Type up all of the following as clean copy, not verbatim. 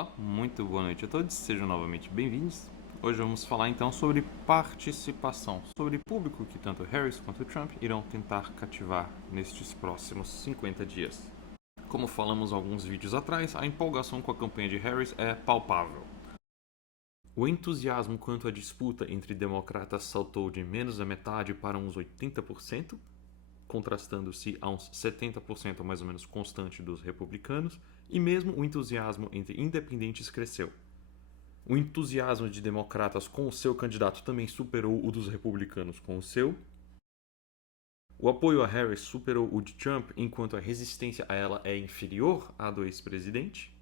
Olá, muito boa noite a todos, sejam novamente bem-vindos. Hoje vamos falar então sobre participação, sobre público que tanto Harris quanto Trump irão tentar cativar nestes próximos 50 dias. Como falamos alguns vídeos atrás, a empolgação com a campanha de Harris é palpável. O entusiasmo quanto à disputa entre democratas saltou de menos da metade para uns 80%, contrastando-se a uns 70% mais ou menos constante dos republicanos, e mesmo o entusiasmo entre independentes cresceu. O entusiasmo de democratas com o seu candidato também superou o dos republicanos com o seu. O apoio a Harris superou o de Trump, enquanto a resistência a ela é inferior à do ex-presidente.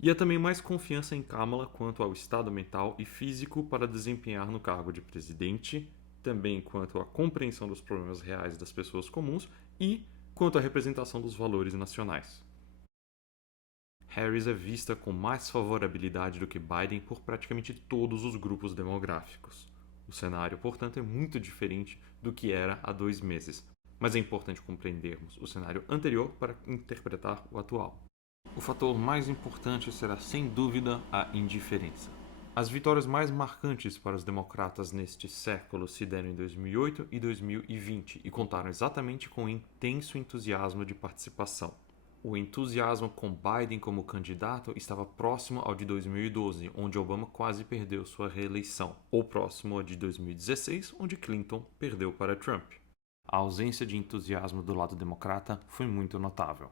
E há também mais confiança em Kamala quanto ao estado mental e físico para desempenhar no cargo de presidente, também quanto à compreensão dos problemas reais das pessoas comuns e quanto à representação dos valores nacionais. Harris é vista com mais favorabilidade do que Biden por praticamente todos os grupos demográficos. O cenário, portanto, é muito diferente do que era há 2 meses, mas é importante compreendermos o cenário anterior para interpretar o atual. O fator mais importante será, sem dúvida, a indiferença. As vitórias mais marcantes para os democratas neste século se deram em 2008 e 2020 e contaram exatamente com o intenso entusiasmo de participação. O entusiasmo com Biden como candidato estava próximo ao de 2012, onde Obama quase perdeu sua reeleição, ou próximo ao de 2016, onde Clinton perdeu para Trump. A ausência de entusiasmo do lado democrata foi muito notável.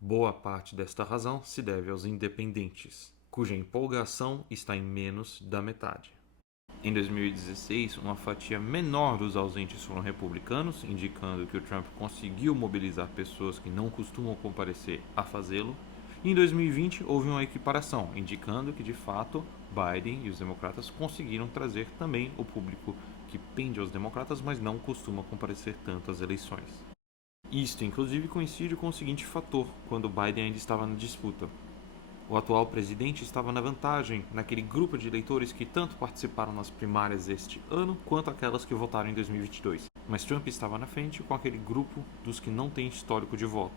Boa parte desta razão se deve aos independentes, cuja empolgação está em menos da metade. Em 2016, uma fatia menor dos ausentes foram republicanos, indicando que o Trump conseguiu mobilizar pessoas que não costumam comparecer a fazê-lo. E em 2020, houve uma equiparação, indicando que, de fato, Biden e os democratas conseguiram trazer também o público que pende aos democratas, mas não costuma comparecer tanto às eleições. Isto, inclusive, coincide com o seguinte fator, quando Biden ainda estava na disputa. O atual presidente estava na vantagem naquele grupo de eleitores que tanto participaram nas primárias este ano quanto aquelas que votaram em 2022. Mas Trump estava na frente com aquele grupo dos que não têm histórico de voto.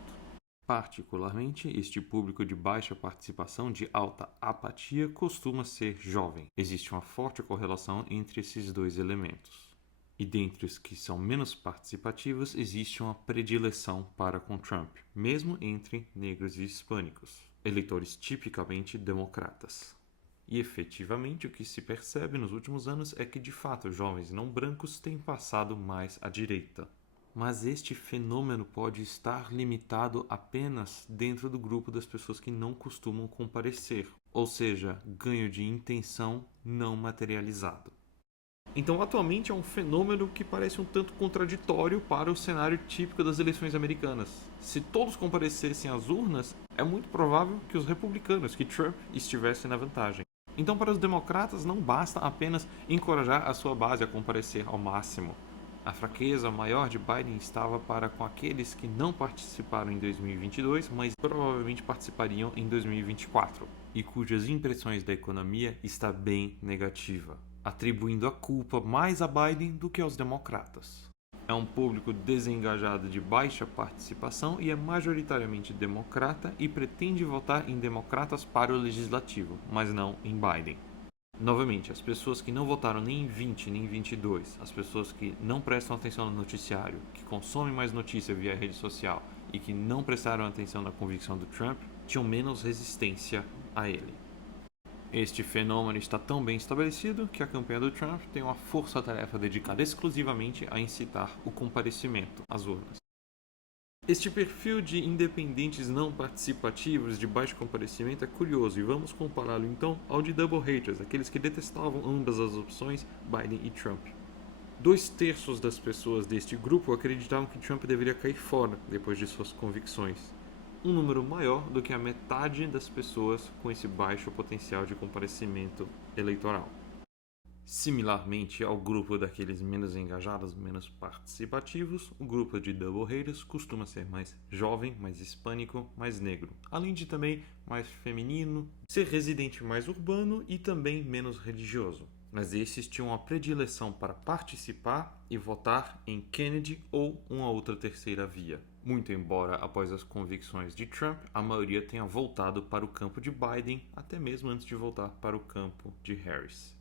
Particularmente, este público de baixa participação, de alta apatia, costuma ser jovem. Existe uma forte correlação entre esses dois elementos. E dentre os que são menos participativos, existe uma predileção para com Trump, mesmo entre negros e hispânicos, eleitores tipicamente democratas. E efetivamente o que se percebe nos últimos anos é que de fato jovens não brancos têm passado mais à direita. Mas este fenômeno pode estar limitado apenas dentro do grupo das pessoas que não costumam comparecer, ou seja, ganho de intenção não materializado. Então, atualmente é um fenômeno que parece um tanto contraditório para o cenário típico das eleições americanas. Se todos comparecessem às urnas, é muito provável que os republicanos, que Trump, estivessem na vantagem. Então, para os democratas, não basta apenas encorajar a sua base a comparecer ao máximo. A fraqueza maior de Biden estava para com aqueles que não participaram em 2022, mas provavelmente participariam em 2024, e cujas impressões da economia está bem negativa, atribuindo a culpa mais a Biden do que aos democratas. É um público desengajado de baixa participação e é majoritariamente democrata e pretende votar em democratas para o legislativo, mas não em Biden. Novamente, as pessoas que não votaram nem em 20 nem em 22, as pessoas que não prestam atenção no noticiário, que consomem mais notícia via rede social e que não prestaram atenção na convicção do Trump, tinham menos resistência a ele. Este fenômeno está tão bem estabelecido que a campanha do Trump tem uma força-tarefa dedicada exclusivamente a incitar o comparecimento às urnas. Este perfil de independentes não participativos de baixo comparecimento é curioso e vamos compará-lo então ao de double haters, aqueles que detestavam ambas as opções, Biden e Trump. 2/3 das pessoas deste grupo acreditavam que Trump deveria cair fora depois de suas convicções. Um número maior do que a metade das pessoas com esse baixo potencial de comparecimento eleitoral. Similarmente ao grupo daqueles menos engajados, menos participativos, o grupo de double haters costuma ser mais jovem, mais hispânico, mais negro, além de também mais feminino, ser residente mais urbano e também menos religioso. mas esses tinham a predileção para participar e votar em Kennedy ou uma outra terceira via. Muito embora, após as convicções de Trump, a maioria tenha voltado para o campo de Biden, até mesmo antes de voltar para o campo de Harris.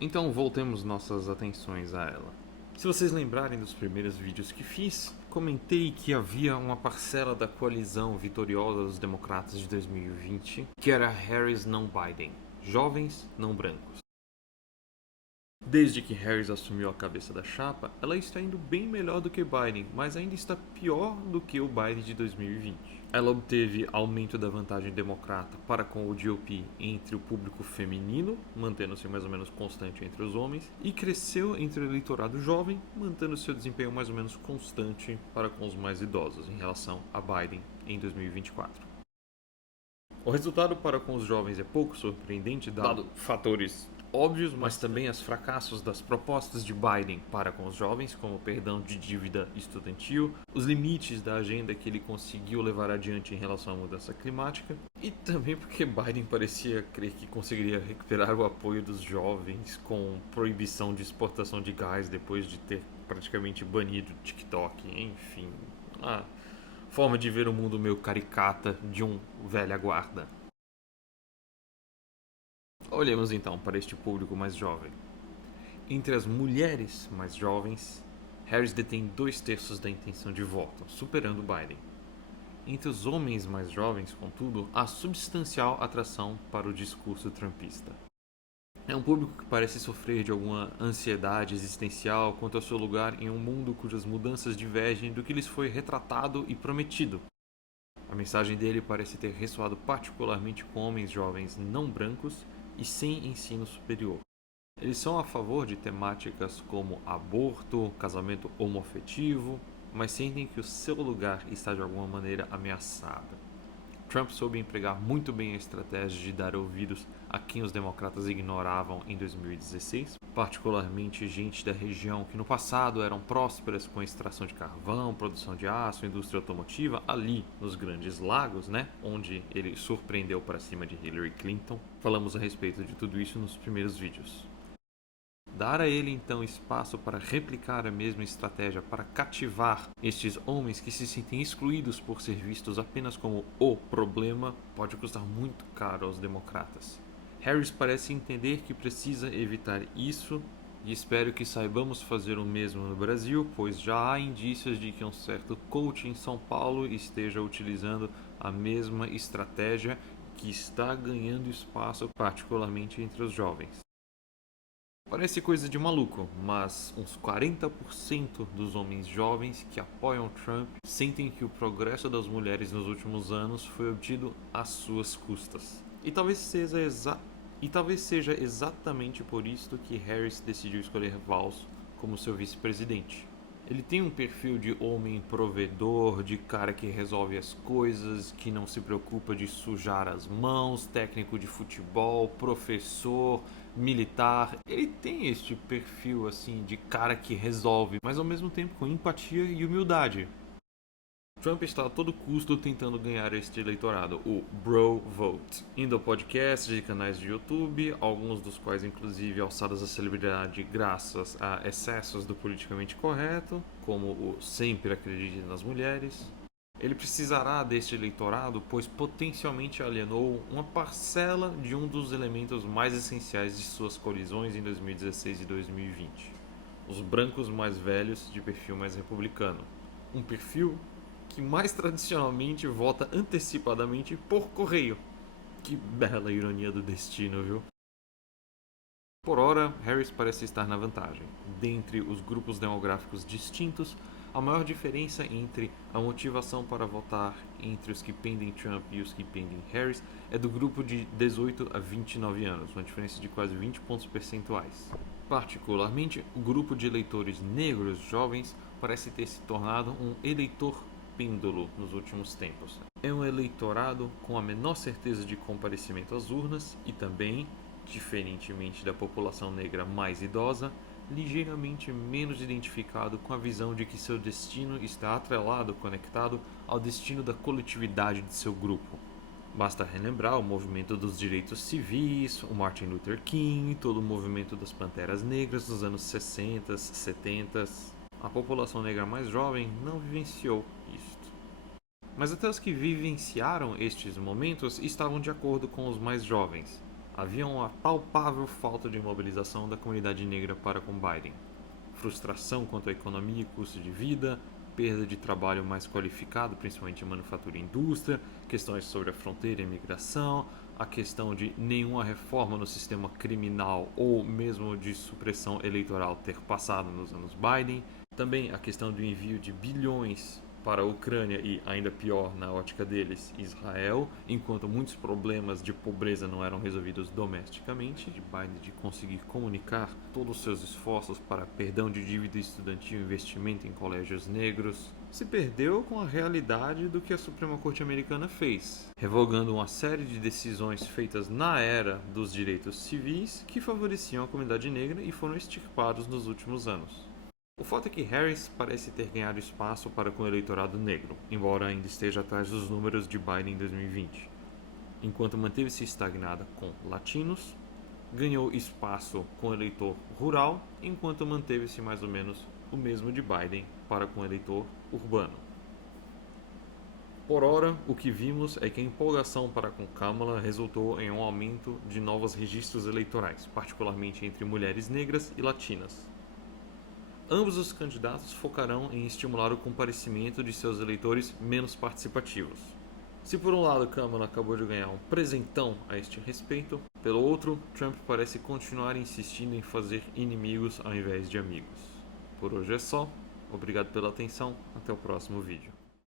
Então voltemos nossas atenções a ela. Se vocês lembrarem dos primeiros vídeos que fiz, comentei que havia uma parcela da coalizão vitoriosa dos democratas de 2020 que era Harris não Biden, jovens não brancos. Desde que Harris assumiu a cabeça da chapa, ela está indo bem melhor do que Biden, mas ainda está pior do que o Biden de 2020. Ela obteve aumento da vantagem democrata para com o GOP entre o público feminino, mantendo-se mais ou menos constante entre os homens, e cresceu entre o eleitorado jovem, mantendo seu desempenho mais ou menos constante para com os mais idosos em relação a Biden em 2024. O resultado para com os jovens é pouco surpreendente, dado fatores óbvios, mas também os fracassos das propostas de Biden para com os jovens, como o perdão de dívida estudantil, os limites da agenda que ele conseguiu levar adiante em relação à mudança climática, e também porque Biden parecia crer que conseguiria recuperar o apoio dos jovens com proibição de exportação de gás depois de ter praticamente banido o TikTok, enfim, a forma de ver o mundo meio caricata de um velha guarda. Olhemos então para este público mais jovem. Entre as mulheres mais jovens, Harris detém 2/3 da intenção de voto, superando Biden. Entre os homens mais jovens, contudo, há substancial atração para o discurso trumpista. É um público que parece sofrer de alguma ansiedade existencial quanto ao seu lugar em um mundo cujas mudanças divergem do que lhes foi retratado e prometido. A mensagem dele parece ter ressoado particularmente com homens jovens não brancos e sem ensino superior. Eles são a favor de temáticas como aborto, casamento homoafetivo, mas sentem que o seu lugar está de alguma maneira ameaçado. Trump soube empregar muito bem a estratégia de dar ouvidos a quem os democratas ignoravam em 2016, particularmente gente da região que no passado eram prósperas com extração de carvão, produção de aço, indústria automotiva, ali nos Grandes Lagos, onde ele surpreendeu para cima de Hillary Clinton. Falamos a respeito de tudo isso nos primeiros vídeos. Dar a ele então espaço para replicar a mesma estratégia para cativar estes homens que se sentem excluídos por ser vistos apenas como o problema pode custar muito caro aos democratas. Harris parece entender que precisa evitar isso e espero que saibamos fazer o mesmo no Brasil, pois já há indícios de que um certo coach em São Paulo esteja utilizando a mesma estratégia que está ganhando espaço particularmente entre os jovens. Parece coisa de maluco, mas uns 40% dos homens jovens que apoiam Trump sentem que o progresso das mulheres nos últimos anos foi obtido às suas custas. E talvez seja exatamente por isto que Harris decidiu escolher Valls como seu vice-presidente. Ele tem um perfil de homem provedor, de cara que resolve as coisas, que não se preocupa de sujar as mãos, técnico de futebol, professor, militar. Ele tem este perfil assim de cara que resolve, mas ao mesmo tempo com empatia e humildade. Trump está a todo custo tentando ganhar este eleitorado, o Bro Vote, indo a podcasts e canais de YouTube, alguns dos quais inclusive alçados à celebridade graças a excessos do politicamente correto, como o sempre acredite nas mulheres. Ele precisará deste eleitorado, pois potencialmente alienou uma parcela de um dos elementos mais essenciais de suas colisões em 2016 e 2020. Os brancos mais velhos de perfil mais republicano. Um perfil que mais tradicionalmente vota antecipadamente por correio. Que bela ironia do destino, viu? Por ora, Harris parece estar na vantagem. Dentre os grupos demográficos distintos, a maior diferença entre a motivação para votar entre os que pendem Trump e os que pendem Harris é do grupo de 18 a 29 anos, uma diferença de quase 20 pontos percentuais. Particularmente, o grupo de eleitores negros jovens parece ter se tornado um eleitor pêndulo nos últimos tempos. É um eleitorado com a menor certeza de comparecimento às urnas e também, diferentemente da população negra mais idosa, ligeiramente menos identificado com a visão de que seu destino está atrelado, conectado ao destino da coletividade de seu grupo. Basta relembrar o movimento dos direitos civis, o Martin Luther King, todo o movimento das Panteras Negras dos anos 60, 70. A população negra mais jovem não vivenciou isto. Mas até os que vivenciaram estes momentos estavam de acordo com os mais jovens. Havia uma palpável falta de mobilização da comunidade negra para com Biden. Frustração quanto à economia e custo de vida, perda de trabalho mais qualificado, principalmente em manufatura e indústria, questões sobre a fronteira e a imigração, a questão de nenhuma reforma no sistema criminal ou mesmo de supressão eleitoral ter passado nos anos Biden, também a questão do envio de bilhões para a Ucrânia e, ainda pior na ótica deles, Israel, enquanto muitos problemas de pobreza não eram resolvidos domesticamente, de Biden de conseguir comunicar todos os seus esforços para perdão de dívida estudantil e investimento em colégios negros, se perdeu com a realidade do que a Suprema Corte Americana fez, revogando uma série de decisões feitas na era dos direitos civis que favoreciam a comunidade negra e foram extirpados nos últimos anos. O fato é que Harris parece ter ganhado espaço para com o eleitorado negro, embora ainda esteja atrás dos números de Biden em 2020. Enquanto manteve-se estagnada com latinos, ganhou espaço com o eleitor rural, enquanto manteve-se mais ou menos o mesmo de Biden para com o eleitor urbano. Por ora, o que vimos é que a empolgação para com Kamala resultou em um aumento de novos registros eleitorais, particularmente entre mulheres negras e latinas. Ambos os candidatos focarão em estimular o comparecimento de seus eleitores menos participativos. Se por um lado Kamala acabou de ganhar um presentão a este respeito, pelo outro, Trump parece continuar insistindo em fazer inimigos ao invés de amigos. Por hoje é só, obrigado pela atenção, até o próximo vídeo.